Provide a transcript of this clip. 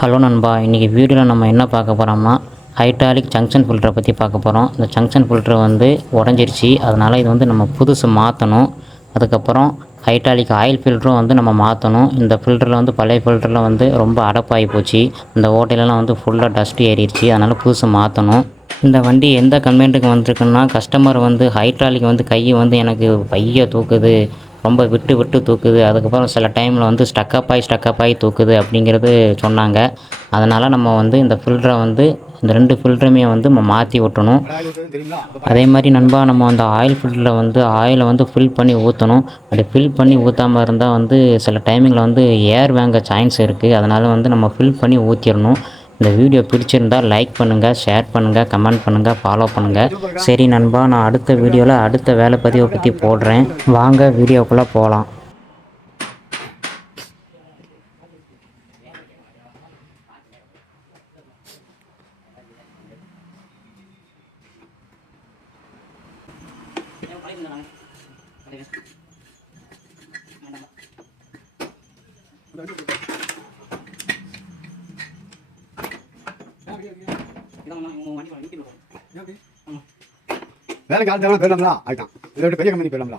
Hello நண்பா, இன்றைக்கி வீடியோவில் நம்ம என்ன பார்க்க போகிறோம்னா ஹைட்ராலிக் ஜங்ஷன் ஃபில்டரை பற்றி பார்க்க போகிறோம். இந்த ஜங்ஷன் ஃபில்டர் வந்து உடஞ்சிருச்சு, அதனால் இது வந்து நம்ம புதுசு மாற்றணும். அதுக்கப்புறம் ஹைட்ராலிக் ஆயில் ஃபில்டரும் வந்து நம்ம மாற்றணும். இந்த ஃபில்டரில் வந்து பழைய ஃபில்டரில் வந்து ரொம்ப அடப்பாகி போச்சு, இந்த ஓட்டையிலலாம் வந்து ஃபுல்லாக டஸ்ட் ஏறிடுச்சு, அதனால் புதுசு மாற்றணும். இந்த வண்டி எந்த கம்ப்ளைண்ட்டுக்கு வந்திருக்குன்னா, கஸ்டமர் வந்து ஹைட்ராலிக் வந்து கையை வந்து எனக்கு பைய தூக்குது, ரொம்ப விட்டு விட்டு தூக்குது, அதுக்கப்புறம் சில டைமில் வந்து ஸ்டக்கப் ஆகி தூக்குது அப்படிங்கிறது சொன்னாங்க. அதனால் நம்ம வந்து இந்த ஃபில்டரை வந்து இந்த 2 ஃபில்டருமே வந்து நம்ம மாற்றி விட்டணும். அதே மாதிரி நண்பா, நம்ம அந்த ஆயில் ஃபில்டரில் வந்து ஆயிலை வந்து ஃபில் பண்ணி ஊற்றணும். அப்படி ஃபில் பண்ணி ஊற்றாமல் இருந்தால் வந்து சில டைமிங்கில் வந்து ஏர் வாங்க சான்ஸ் இருக்குது. அதனால் வந்து நம்ம ஃபில் பண்ணி ஊற்றிடணும். இந்த வீடியோ பிடிச்சிருந்தால் லைக் பண்ணுங்கள், ஷேர் பண்ணுங்கள், கமெண்ட் பண்ணுங்கள், ஃபாலோ பண்ணுங்கள். சரி நண்பா, நான் அடுத்த வீடியோவில் அடுத்த வேலை பதிவை பற்றி போடுறேன். வாங்க வீடியோக்குள்ளே போகலாம். வேலைக்கு ஆள் தேவை போயிடலாம்ல, ஆயிட்டான். இதை விட்டு பெரிய கம்பெனி போயிடலாம்ல.